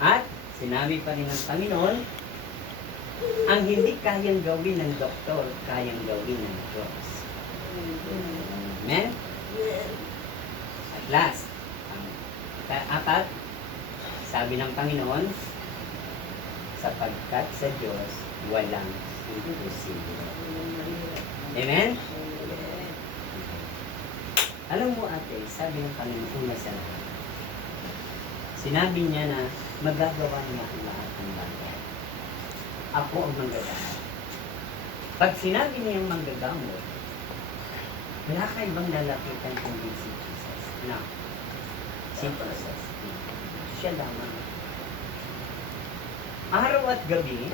At sinabi pa rin ng Panginoon, ang hindi kayang gawin ng doktor, kayang gawin ng Diyos. Amen? At last, ang apat, sabi ng Panginoon, sapagkat sa Diyos, walang imposible. Amen? Alam mo ate, sabi ng Panginoon una sa lahat, sinabi niya na magagawa niya ang lahat ng bagay. Ako ang manggagamot. Pag sinabi niyang manggagamot, wala ka ibang lalapitan kundi si Jesus. No. Si Jesus. Siya lamang. Araw at gabi,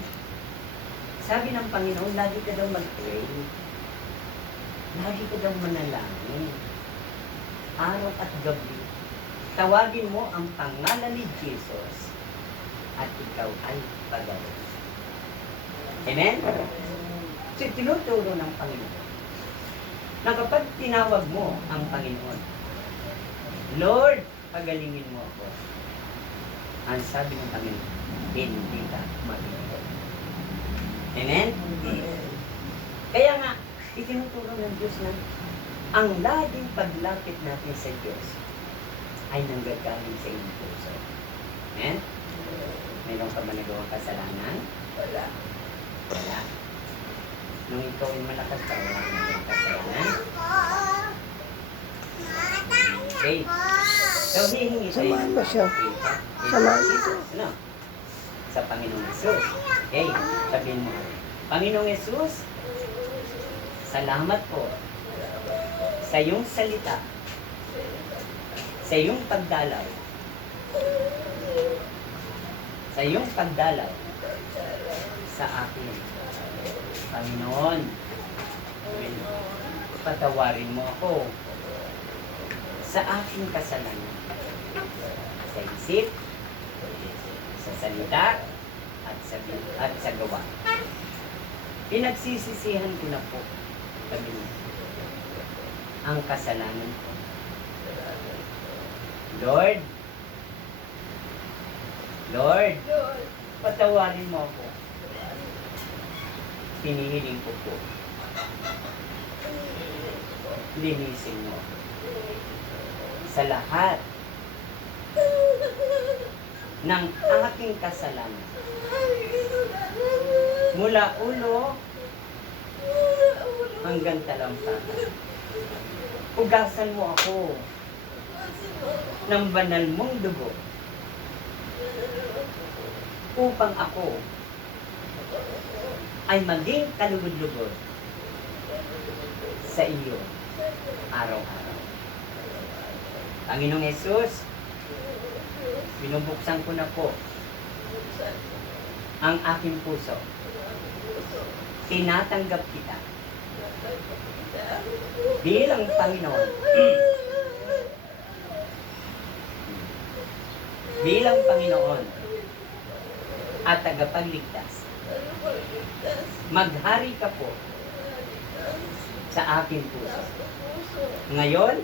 sabi ng Panginoon, lagi ka daw mag-pray. Lagi ka daw manalangin. Araw at gabi, tawagin mo ang pangalan ni Jesus at ikaw ay pagaling. Amen? So, tinuturo ng Panginoon na kapag tinawag mo ang Panginoon, Lord, pagalingin mo ako. Ang sabi ng Panginoon, hindi ka magalingin. Amen? Kaya nga, itinuturo ng Diyos na ang laging paglapit natin sa Diyos ay nanggagaling sa iyong puso. Amen? Mayroon ka ba nagawang kasalanan? Wala. Wala. Nung ikaw ay malakas ka, wala ka nagawang kasalanan? Okay. So, hihingi tayo. Samahan mo siya. Samahan mo siya. Ano? Sa Panginoong Jesus. Okay. Sabihin mo. Panginoong Jesus, salamat po sa iyong salita, sa iyong pagdalaw, sa iyong pagdalaw sa akin. Panginoon, patawarin mo ako sa aking kasalanan, sa isip, sa salita, at sa gawa. Pinagsisisihan ko na po, Panginoon, ang kasalanan ko. Lord, patawarin mo ako. Pinihiling ko po. Linisin mo sa lahat ng aking kasalanan. Mula ulo hanggang talampakan. Ugasan mo ako ng banal mong dugo upang ako ay maging kalugod-lugod sa iyo araw-araw. Panginoong Jesus, binubuksan ko na po ang aking puso. Tinatanggap kita bilang Panginoon. Bilang Panginoon at tagapagligtas. Maghari ka po sa aking puso. Ngayon,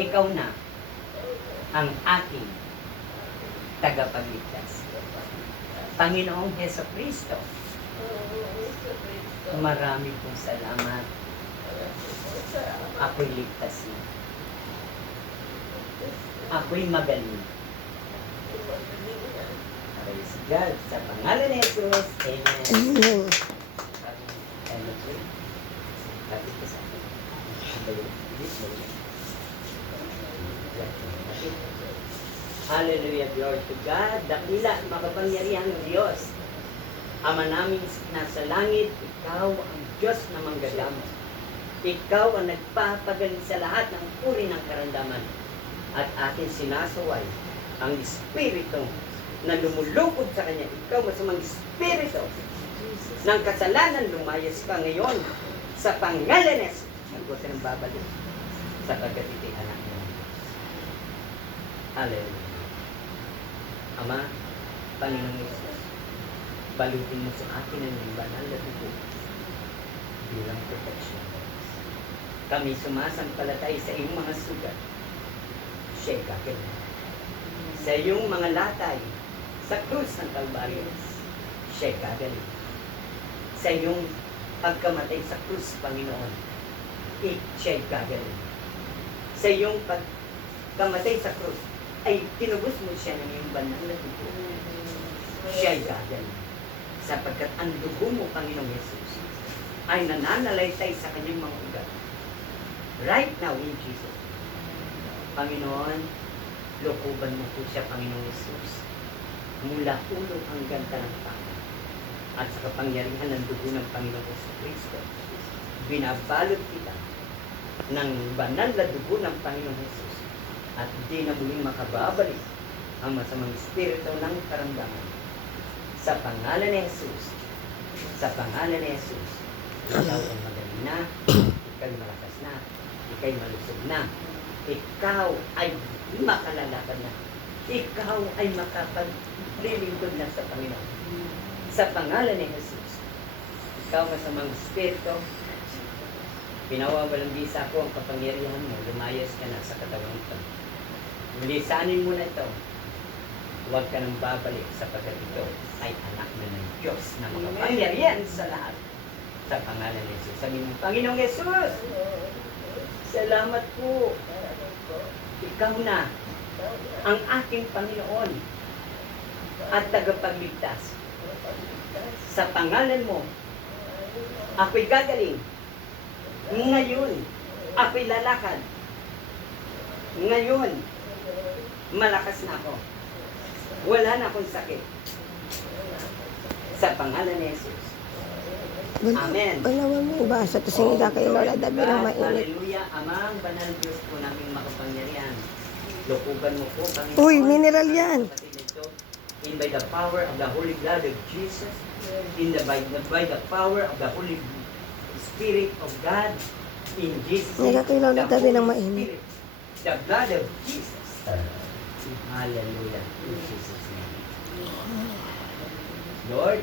ikaw na ang aking tagapagligtas. Panginoong Jesucristo, marami pong salamat. Ako'y ligtas na. Ako'y magaling. Praise God. Sa pangalan ni Jesus, Amen. Hallelujah, glory to God. Dakila, makapangyarihan ng Diyos. Ama namin nasa langit, ikaw ang Diyos na manggagamot. Ikaw ang nagpapagaling sa lahat ng uri ng karamdaman. At atin sinasaway ang Espiritu na lumulukod sa Kanya. Ikaw, masamang Espiritu ng kasalanan, lumayas ka ngayon sa pangalan ni Jesus. Huwag ka nang babalik sa pagkatiting anak mo. Hallelujah. Ama, Panginoong Jesus, balutin mo sa akin ang iyong banal na dugo bilang protection. Kami sumasampalatay sa iyong mga sugat. Shake akin. Sa iyong mga latay, sa krus ng Kalbaryo, siya'y gagaling. Sa iyong pagkamatay sa krus, Panginoon, siya'y gagaling. Sa iyong pagkamatay sa krus, ay tinubos mo siya ng iyong banal na dugo. Siya'y gagaling. Sapagkat ang dugo mo, Panginoong Jesus, ay nananalaytay sa kanyang mga ugat. Right now, in Jesus. Panginoon, lokoban mo po siya, Panginoong Jesus, mula ulo hanggang talampang. At sa kapangyarihan ng dugo ng Panginoong Kristo, binabalot kita ng banal na dugo ng Panginoong Jesus at di na muling makababalik ang masamang espiritu ng karamdaman. Sa pangalan ni Jesus, sa pangalan ni Jesus, ikaw ay magaling na, ikaw ay malakas na, ikaw ay malusog na, ikaw ay makalalakad na, ikaw ay makapaglilingkod na sa Panginoon. Sa pangalan ni Jesus, ikaw masamang espiritu, pinawawalang bisa ko ang kapangyarihan mo, lumayas ka na sa katawan ito. Lisanin mo na ito. Huwag ka nang babalik sapagkat ito ay anak na ng Diyos na makapangyarihan sa lahat. Sa pangalan ni Jesus. Sabihin mo, Panginoong Jesus, salamat po. Ikaw na ang aking Panginoon at tagapagligtas. Sa pangalan mo, ako'y gagaling. Ngayon, ako'y lalakad. Ngayon, malakas na ako. Wala na akong sakit. Sa pangalan ni Jesus. Amen. Wala mo ibasa. Tapos yung ida kayo lola dabi ng mainit. Hallelujah. Amang banal Diyos po naming makapangyarihan. Lokuban mo po, Panginoon. Uy, mineral yan. In by the power of the Holy Blood of Jesus. By the power of the Holy Spirit of God. In Jesus' name. Ida kayo lola the dabi ng Holy mainit. Spirit, the blood of Jesus. Hallelujah. In Jesus' name. Lord,